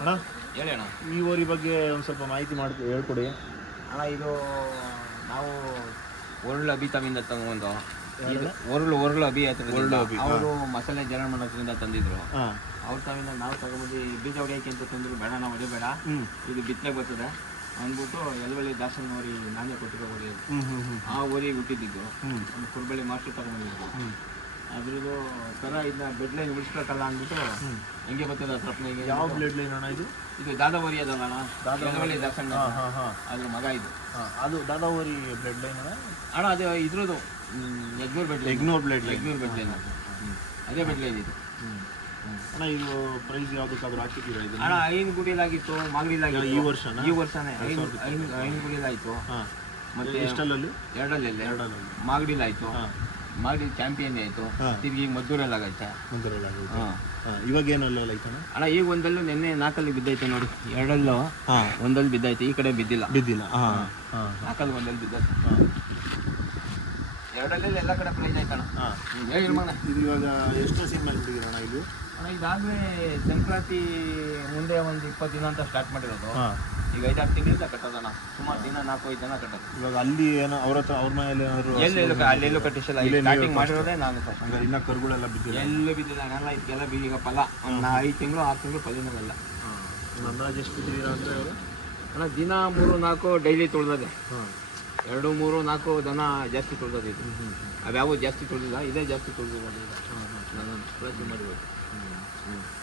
ಅಣ್ಣ ಹೇಳಿ ಅಣ್ಣ. ಈ ಊರಿ ಬಗ್ಗೆ ಒಂದು ಸ್ವಲ್ಪ ಮಾಹಿತಿ ಹೇಳ್ಕೊಡಿ ಅಣ್ಣ. ಇದು ನಾವು ಒರಳು ಅಭಿ ತಮ್ಮಿಂದ ತಗೊಂಡು ಒರಳು ಅಭಿ ಹತ್ರ ಅವರು ಮಸಾಲೆ ಜನ ಮಾಡೋದ್ರಿಂದ ತಂದಿದ್ರು. ಅವ್ರ ತಮ್ಮಿಂದ ನಾವು ತಗೊಂಡ್ಬಂದು ಬೀಜ ಹೊಡಿಯೋಕೆ ಅಂತ ತಂದ್ರು. ಬೇಡ ನಾವು ಹೊಡಿಬೇಡ, ಇದು ಬಿತ್ತನೆ ಬರ್ತದೆ ಅಂದ್ಬಿಟ್ಟು ಎಲ್ವಳ್ಳಿ ದಾಸನ ಊರಿ ನಾನೇ ಕೊಟ್ಟಿರೋ ಹೊಡಿಯೋದು. ಆ ಊರಿಗೆ ಹುಟ್ಟಿದ್ದು ಒಂದು ಕುರ್ಬಳ್ಳಿ ಮಾಸ್ಟರ್ ತಗೊಂಡಿದ್ದು. ಅದ್ರದ್ದು ಥರ ಇದನ್ನ ಬೆಡ್ ಲೈನ್ ಉಳಿಸ್ಬೇಕಲ್ಲ ಅಂದ್ಬಿಟ್ಟು ಹೆಂಗೆ ಬರ್ತದೆ ಸ್ವಪ್ನಿಗೆ. ಯಾವ ಬ್ಲಡ್ ಲೈನ್ ಅಣ್ಣ ಇದು? ಇದು ದಾದಾವರಿ ಅದಲ್ಲ ಅಣ್ಣ, ಎಲ್ವಳ್ಳಿ ದಾಸಣ್ಣ ಅದ್ರ ಮಗ ಇದು. ಅದು ದಾದಾವರಿ ಬ್ಲಡ್ ಲೈನ್ ಅಣ್ಣ. ಅದು ಇದ್ರದ್ದು ಎಗ್ನೂರ್ ಬೆಡ್ ಲೈನ್ ಅದೇ ಬೆಡ್ ಲೈನ್ ಇದು ಅಣ್ಣ. ಇದು ಪ್ರೈಸ್ ಯಾವುದಕ್ಕಾದ್ರೂ ಹಾಕಿದ್ದೀರಾ ಇದು? ಅಣ್ಣ ಐನು ಗುಡಿಲಾಗಿತ್ತು, ಮಾಗಡಿಲಾಗಿತ್ತು. ಈ ವರ್ಷನೇ ಐನು ಗುಡಿಲಾಯಿತು. ಮತ್ತೆ ಎಷ್ಟಲ್ಲಿ? ಎರಡಲ್ಲಿ ಮಾಗಡಿಲಾಯಿತು. ಮಾಗಡಿ ಚಾಂಪಿಯನ್ ಆಯಿತು. ತಿರುಗಿ ಮದ್ದೂರಲ್ಲಿ ಆಗೈತೆ. ಇವಾಗ ಏನಲ್ಲ ಆಯ್ತಣ್ಣ? ಅಣ್ಣ ಈಗ ಒಂದಲ್ಲೂ ನಿನ್ನೆ 4 ಬಿದ್ದೈತೆ ನೋಡಿ. ಎರಡಲ್ಲೂ ಒಂದಲ್ಲಿ ಬಿದ್ದೈತೆ, ಈ ಕಡೆ ಬಿದ್ದಿಲ್ಲ. 4 ಒಂದಲ್ಲಿ ಬಿದ್ದೈತೆ. ಎರಡಲ್ಲಿ ಎಲ್ಲ ಕಡೆ ಪ್ರೈಸ್ ಆಯ್ತಣ್ಣ. ಇದು ಇವಾಗ ಎಷ್ಟು ಸೀನ್ ಮೇಲೆ ಬಿಟ್ಟಿದ್ದೀರಣ್ಣ ಇದು? ಅಣ್ಣ ಇದಾಗಲೇ ಸಂಕ್ರಾಂತಿ ಮುಂದೆ ಒಂದು 20 ದಿನ ಅಂತ ಸ್ಟಾರ್ಟ್ ಮಾಡಿರೋದು. ಈಗ 5-6 ತಿಂಗಳಿಂದ ಕಟ್ಟೋದಣ್ಣ. ಸುಮಾರು ದಿನ 4-5 ಜನ ಕಟ್ಟೋದು. ಇವಾಗ ಅಲ್ಲಿ ಏನೋ ಅವ್ರ ಹತ್ರ ಅವ್ರ ಮೇಲೆ ಏನಾದ್ರು ಅಲ್ಲೆಲ್ಲೂ ಕಟ್ಟಿಸಿಲ್ಲ. ಸ್ಟಾರ್ಟಿಂಗ್ ಮಾಡಿರೋದೇ ನಾನು. ಹಂಗಾರೆ ಇನ್ನ ಕರುಗಳೆಲ್ಲ ಬಿದ್ದಿಲ್ಲ? ಎಲ್ಲೂ ಬಿದ್ದಿಲ್ಲ ಅಣ್ಣ. ಇದಕ್ಕೆಲ್ಲ ಬೀಗ ಫಲ ಒಂದು 5 ತಿಂಗಳು 6 ತಿಂಗಳು ಫಲಿನವೆಲ್ಲ. ಅಂದಾಜು ಎಷ್ಟು ಬಿಟ್ಟಿದ್ದೀರಾ ಅಂದರೆ ಅವರು? ಅಣ್ಣ ದಿನ 3-4 ಡೈಲಿ ತೊಳೆದದೆ. 2-3-4 ದನ ಜಾಸ್ತಿ ತೊಳೆದದೆ. ಇದು ಅವ್ಯಾವು ಜಾಸ್ತಿ ತೊಳೆದಿಲ್ಲ, ಇದೇ ಜಾಸ್ತಿ ತೊಳೆದಿರೋದು. ನಾನು ಪ್ರಯತ್ನ ಮಾಡಿರೋದು.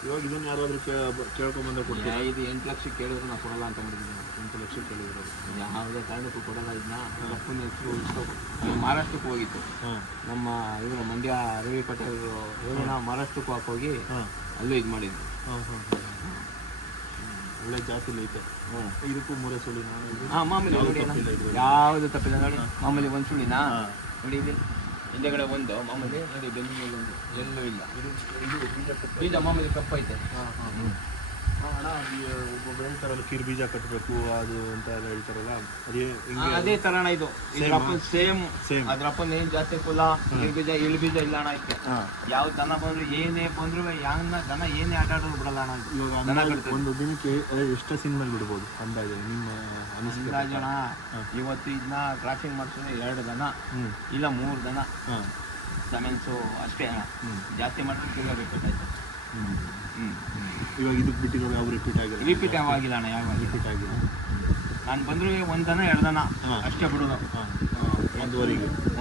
ಇವಾಗ ಇದನ್ನು ಯಾರಾದರೂ ಕೇಳ್ಕೊಂಬಂದ ಕೊಡ್ತೀರಾ? ಇದು 8 ಲಕ್ಷ ಕೇಳಿದ್ರು ನಾವು ಕೊಡಲ್ಲ ಅಂತ ಮಾಡಿದ್ದೀನಿ. 8 ಲಕ್ಷ ಕೇಳಿರೋದು ಯಾವುದೇ ಕಾರಣಕ್ಕೂ ಕೊಡಲ್ಲ. ಇದನ್ನ ತಪ್ಪನ ಹೆಸರು ಉಳಿಸ್ಬೇಕು. ಮಹಾರಾಷ್ಟ್ರಕ್ಕೆ ಹೋಗಿತ್ತು ನಮ್ಮ ಇವರು ಮಂಡ್ಯ ರವಿ ಪಟೇಲ್ ಇವರನ್ನ ಮಹಾರಾಷ್ಟ್ರಕ್ಕೂ ಹಾಕೋಗಿ ಅಲ್ಲೂ ಇದು ಮಾಡಿದ್ರು. ಒಳ್ಳೆ ಜಾತಿಲಿ ಐತೆ. ಇದಕ್ಕೂ 3 ಸುಳಿನ? ಮಾಮೂಲಿ ನೋಡಿ, ಯಾವುದು ತಪ್ಪಿಲ್ಲ ನೋಡಿ. ಮಾಮೂಲಿ ಒಂದು ಸುಳಿನಾ ನೋಡಿ. ಇಲ್ಲಿ ಹಿಂದೆಗಡೆ ಒಂದು ಮಾಮೂಲಿ ನೋಡಿ, ಬೆನ್ನಿಗೆ ಒಂದು ಎಲ್ಲೂ ಇಲ್ಲ. ಬೀಜ ಮಾಮೂಲಿ ಕಪ್ಪೈತೆ. ಅಣ್ಣ ಒಬ್ಬೊಬ್ಬರು ಹೇಳ್ತಾರಲ್ಲ ಕಿರು ಬೀಜ ಕಟ್ಟಬೇಕು ಅದು ಅಂತ ಎಲ್ಲ ಹೇಳ್ತಾರಲ್ಲ, ಅದೇ ಥರ ಅಣ್ಣ ಇದು. ಸೇಮ್ ಅದ್ರ ಅಪ್ಪನ ಏನು ಜಾಸ್ತಿ ಕುಲ ಇಳು ಬೀಜ ಇಲ್ಲ ಅಣ್ಣ. ಇದಕ್ಕೆ ಯಾವ ದನ ಬಂದ್ರು ಏನೇ ಬಂದ್ರು ದನ ಏನೇ ಆಟ ಆಡೋದು ಬಿಡಲ್ಲ ಅಣ್ಣ. ಇವಾಗ ಒಂದು ದಿನಕ್ಕೆ ಎಷ್ಟು ಸಿನ್ ಮೇಲೆ ಬಿಡ್ಬೋದು ಅಂದಾಜು ನಿಮ್ಮ ಅಂದಾಜು ಅಣ್ಣ? ಇವತ್ತು ಇದನ್ನ ಕ್ರಾಸಿಂಗ್ ಮಾಡಿಸಿದ್ರೆ 2 ದನ ಇಲ್ಲ 3 ದನ ಸೆಮೆನ್ಸು ಅಷ್ಟೇ ಅಣ್ಣ. ಜಾಸ್ತಿ ಮಾಡ್ತಿರ್ತಿಲ್ಲ ರಿಪೀಟ್ ಆಯ್ತು. ಇವಾಗ ಇದಕ್ಕೆ ಬಿಟ್ಟಿರೋ ಯಾವ ರಿಪೀಟ್ ಆಗಿಲ್ಲ ಅಣ್ಣ. ಯಾವ ರಿಪೀಟ್ ಆಗಿಲ್ಲ. ನಾನು ಬಂದರೂ 1 ದನ 2 ದನ ಅಷ್ಟೇ ಬಿಡೋದು.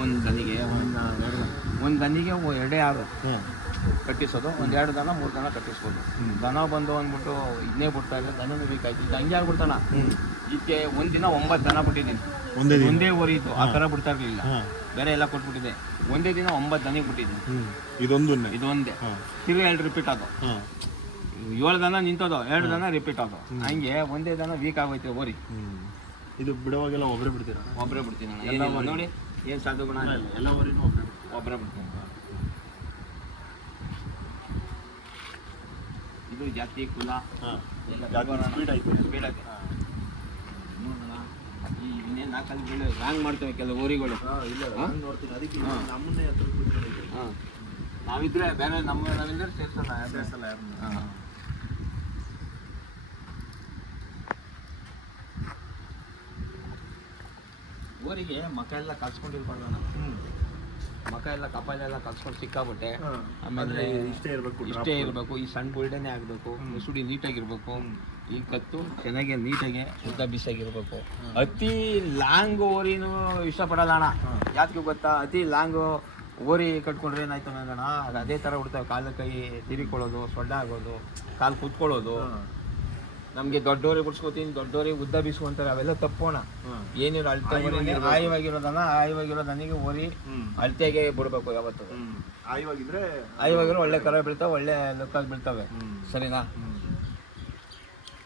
ಒಂದು ದನಿಗೆ 1 ದನಿಗೆ 2-6 ಕಟ್ಟಿಸೋದು. 1-2 ದನ 3 ದನ ಕಟ್ಟಿಸ್ಬೋದು. ದನ ಬಂದು ಅಂದ್ಬಿಟ್ಟು ಇದನ್ನೇ ಬಿಡ್ತಾ ಇಲ್ಲ. ದನನೂ ಬೇಕಾಯ್ತು. ಇದು ಹಂಗೆ ಆಗ್ಬಿಡ್ತಾನ. ಇದಕ್ಕೆ ಒಂದಿನ 9 ದನ ಬಿಟ್ಟಿದ್ದೀನಿ. ಒಂದೇ ಓರಿತ್ತು. ಆ ಥರ ಬಿಡ್ತಾ ಇರಲಿಲ್ಲ. ಬೇರೆ ಎಲ್ಲ ಕೊಟ್ಬಿಟ್ಟಿದೆ. ಒಂದೇ ದಿನ 9 ದನಿಗೆ ಬಿಟ್ಟಿದ್ದೀನಿ. ಇದೊಂದೇ ತಿರುಗಿ 2 ರಿಪೀಟ್ ಆದವು. 7 ದನ ನಿಂತೋದು, 2 ದನ ರಿಪೀಟ್ ಆದವು. ಹಂಗೆ ಒಂದೇ ದನ ವೀಕ್ ಆಗೋಯ್ತು ಓರಿ. ಇದು ಬಿಡುವಾಗೆಲ್ಲ ಒಬ್ಬರೇ ಬಿಡ್ತೀರಾ? ಒಬ್ಬರೇ ಬಿಡ್ತೀನಿ ನೋಡಿ. ಏನು ಸಾಧು ಗುಣ ಎಲ್ಲ ಊರಿನೂ ಒಬ್ಬರೇ ಬಿಡ್ತೀನಿ. ಇದು ಜಾತಿ ಕುಲ ಸ್ಪೀಡ್ ಆಯ್ತು. ಈ ಇನ್ನೇನು 4 ಬೆಳೆ ರಾಂಗ್ ಮಾಡ್ತೇವೆ ಕೆಲವು ಊರಿಗಳು. ನೋಡ್ತೀನಿ ಅದಕ್ಕೆ ನಮ್ಮನ್ನೇ ನಾವಿದ್ರೆ ಬೇರೆ ನಾವಿದ್ರೆ ಸೇರ್ಸಲ್ಲ ಯಾರನ್ನ. ಊರಿಗೆ ಮಕ ಎಲ್ಲ ಕಲ್ಸ್ಕೊಂಡಿರ್ಬಾರ್ದು. ಮಕ ಎಲ್ಲ ಕಪಾಲೆಲ್ಲ ಕಲ್ಸ್ಕೊಂಡು ಸಿಕ್ಕಾಬಿಟ್ಟೆ. ಆಮೇಲೆ ಇಷ್ಟೇ ಇರಬೇಕು. ಈ ಸಣ್ಣ ಬುಲ್ಡೇನೆ ಆಗಬೇಕು. ಮುಸುಡಿ ನೀಟಾಗಿರ್ಬೇಕು. ಈ ಕತ್ತು ಚೆನ್ನಾಗಿ ನೀಟಾಗಿ ಶುದ್ಧ ಬಿಸಾಗಿರ್ಬೇಕು. ಅತಿ ಲಾಂಗ್ ಓರಿನೂ ಇಷ್ಟಪಡಲ್ಲ ಅಣ್ಣ. ಯಾಕೆ ಗೊತ್ತಾ? ಅತಿ ಲಾಂಗು ಓರಿ ಕಟ್ಕೊಂಡ್ರೆ ಏನಾಯ್ತು ಅಣ್ಣ, ಅದು ಅದೇ ಥರ ಬಿಡ್ತಾವೆ. ಕಾಲು ಕೈ ತಿರಿಕೊಳ್ಳೋದು, ಸೊಡ್ಡ ಆಗೋದು, ಕಾಲು ಕುತ್ಕೊಳ್ಳೋದು. ನಮಗೆ ದೊಡ್ಡೋರಿಗೆ ಬಿಡ್ಸ್ಕೊತೀನಿ, ದೊಡ್ಡೋರಿಗೆ ಉದ್ದ ಬೀಸ್ಕೊಂತಾರೆ. ಅವೆಲ್ಲ ತಪ್ಪೋಣ. ಏನಿರೋ ಅಳತೆ ಆಯವಾಗಿರೋ ನನಗೆ ಓರಿ ಅಳತೆಗೆ ಬಿಡ್ಬೇಕು ಯಾವತ್ತು. ಆಯವಾಗಿರೋ ಒಳ್ಳೆ ಕರ ಬೀಳ್ತಾವೆ, ಒಳ್ಳೆ ಲುಕ್ಕಾಗಿ ಬೀಳ್ತವೆ. ಸರಿನಾ?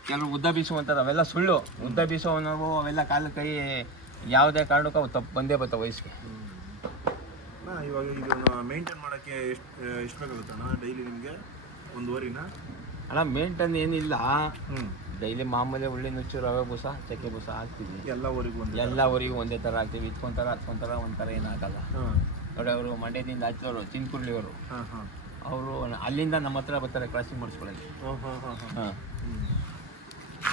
ಕೆಲವರು ಉದ್ದ ಬೀಸುವಂತಾರೆ, ಅವೆಲ್ಲ ಸುಳ್ಳು. ಉದ್ದ ಬೀಸೋನವು ಅವೆಲ್ಲ ಕಾಲು ಕೈ ಯಾವುದೇ ಕಾರಣಕ್ಕೂ ಅವು ತಪ್ಪು ಬಂದೇ ಬರ್ತಾವೆ ವಯಸ್ಸಿಗೆ. ಇವಾಗ ಇದನ್ನು ಮೇಂಟೈನ್ ಮಾಡೋಕ್ಕೆ ಎಷ್ಟು ಬೇಕಾಗುತ್ತಣ್ಣ ಡೈಲಿ ನಿಮಗೆ ಒಂದು ಓರಿನ? ಅಣ್ಣ ಮೇಂಟೈನ್ ಏನಿಲ್ಲ. ಡೈಲಿ ಮಾಮೂಲಿ ಉಳ್ಳಿ ನುಚ್ಚು, ರವೆ ಬೂಸ, ಚಕ್ಕೆ ಬೂಸ ಹಾಕ್ತೀವಿ. ಎಲ್ಲ ಊರಿಗೂ ಒಂದೇ ಥರ ಹಾಕ್ತೀವಿ. ಇಟ್ಕೊಂತಾರ ಹತ್ಕೊಂತಾರ ಒಂಥರ ಏನಾಗಲ್ಲ ನೋಡಿ. ಅವರು ಮಂಡ್ಯದಿಂದ ಹಚ್ಚೋರು, ಚಿನ್ಕುರ್ಳಿಯವರು. ಅವರು ಅಲ್ಲಿಂದ ನಮ್ಮ ಹತ್ರ ಬರ್ತಾರೆ ಕ್ರಾಸಿಂಗ್ ಮಾಡಿಸ್ಕೊಳ್ಳೋಕ್ಕೆ.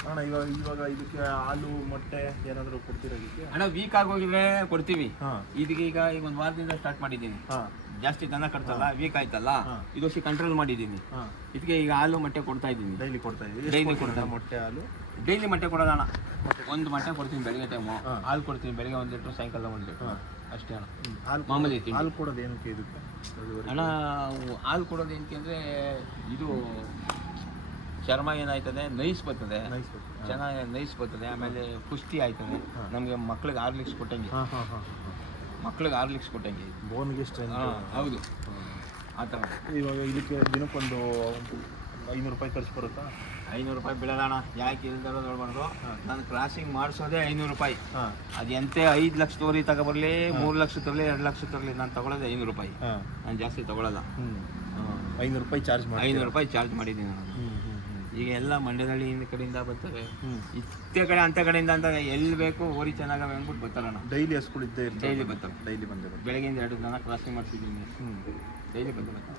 ಅಣ್ಣ ಇವಾಗ ಇದಕ್ಕೆ ಹಾಲು ಮೊಟ್ಟೆ ಏನಾದರೂ ಕೊಡ್ತೀರಾ ಇದಕ್ಕೆ? ಅಣ್ಣ ವೀಕ್ ಆಗೋಗಿದ್ರೆ ಕೊಡ್ತೀವಿ. ಹಾಂ ಇದಕ್ಕೆ ಈಗ ಒಂದು ವಾರದಿಂದ ಸ್ಟಾರ್ಟ್ ಮಾಡಿದ್ದೀನಿ. ಹಾಂ ಜಾಸ್ತಿ ದನ ಕಟ್ತಲ್ಲ, ವೀಕ್ ಆಯ್ತಲ್ಲ, ಇದೊಸಿ ಕಂಟ್ರೋಲ್ ಮಾಡಿದ್ದೀನಿ. ಹಾಂ ಇದಕ್ಕೆ ಈಗ ಹಾಲು ಮೊಟ್ಟೆ ಕೊಡ್ತಾ ಇದ್ದೀನಿ. ಡೈಲಿ ಕೊಡ್ತಾ ಇದ್ದೀವಿ? ಡೈಲಿ ಕೊಡ್ತಾ ಮೊಟ್ಟೆ ಹಾಲು ಡೈಲಿ ಮೊಟ್ಟೆ ಕೊಡೋದಣ್ಣ. ಒಂದು ಮೊಟ್ಟೆ ಕೊಡ್ತೀನಿ ಬೆಳಿಗ್ಗೆ ಟೈಮು, ಹಾಲು ಕೊಡ್ತೀನಿ ಬೆಳಿಗ್ಗೆ 1 ಲೀಟ್ರ್, ಸಾಯಂಕಾಲ 1 ಲೀಟ್ರ್, ಅಷ್ಟೇ ಅಣ್ಣ. ಹಾಲು ಮಾಮೂಲಿ ತಿಂಡಿ. ಹಾಲು ಕೊಡೋದು ಏನಕ್ಕೆ ಇದಕ್ಕೆ? ಅಣ್ಣ ಹಾಲು ಕೊಡೋದು ಏನಕ್ಕೆ ಅಂದರೆ ಇದು ಚರ್ಮ ಏನಾಯ್ತದೆ, ನೈಸ್ ಬರ್ತದೆ, ಚೆನ್ನಾಗಿ ನೈಸ್ ಬರ್ತದೆ. ಆಮೇಲೆ ಪುಷ್ಟಿ ಆಯ್ತದೆ. ನಮಗೆ ಮಕ್ಳಿಗೆ ಹಾರ್ಲಿಕ್ಸ್ ಕೊಟ್ಟಂಗೆ, ಹಾಂ ಹಾಂ ಹಾಂ ಮಕ್ಳಿಗೆ ಹಾರ್ಲಿಕ್ಸ್ ಕೊಟ್ಟಂಗೆ. ಬೋನ್ಗೆ ಸ್ಟ್ರೆಂತ್. ಹೌದು, ಆ ಥರ. ಇವಾಗ ಇದಕ್ಕೆ ದಿನಕ್ಕೊಂದು 500 ರೂಪಾಯಿ ಖರ್ಚು ಬರುತ್ತಾ? 500 ರೂಪಾಯಿ ಬೀಳೋಣ, ಯಾಕೆ ಇಲ್ದಾರೋ ನೋಡ್ಬಾರ್ದು. ನಾನು ಕ್ರಾಸಿಂಗ್ ಮಾಡಿಸೋದೇ 500 ರೂಪಾಯಿ. ಹಾಂ ಅದು ಎಂತೆ 5 ಲಕ್ಷ ತೋರಿ ತಗೊಬರಲಿ, 3 ಲಕ್ಷ ತರಲಿ, 2 ಲಕ್ಷ ತರಲಿ, ನಾನು ತಗೊಳ್ಳೋದು 500 ರೂಪಾಯಿ. ಹಾಂ ನಾನು ಜಾಸ್ತಿ ತಗೊಳ್ಳಲ್ಲ. 500 ರೂಪಾಯಿ ಚಾರ್ಜ್ ಮಾಡಿ? 500 ರೂಪಾಯಿ ಚಾರ್ಜ್ ಮಾಡಿದ್ದೀನಿ ನಾನು. ಈಗ ಎಲ್ಲ ಮಂಡ್ಯದಲ್ಲಿ ಈ ಕಡೆಯಿಂದ ಬರ್ತಾರೆ, ಇತ್ತೆ ಕಡೆ ಅಂಥ ಕಡೆಯಿಂದ ಅಂತ ಎಲ್ಲಿ ಬೇಕು ಓರಿ ಚೆನ್ನಾಗವೆ ಅಂದ್ಬಿಟ್ಟು ಬರ್ತಾರಣ್ಣ. ಡೈಲಿ ಹಸ್ಗಳು ಇದ್ದೇ ಇರ್ತವೆ? ಡೈಲಿ ಬರ್ತಾರೆ. ಡೈಲಿ ಬಂದಿರೋದು. ಬೆಳಗ್ಗೆಯಿಂದ 2 ದನ ಕ್ರಾಸಿಂಗ್ ಮಾಡ್ತಿದ್ದೀನಿ. ಡೈಲಿ ಬರ್ತಾರೆ.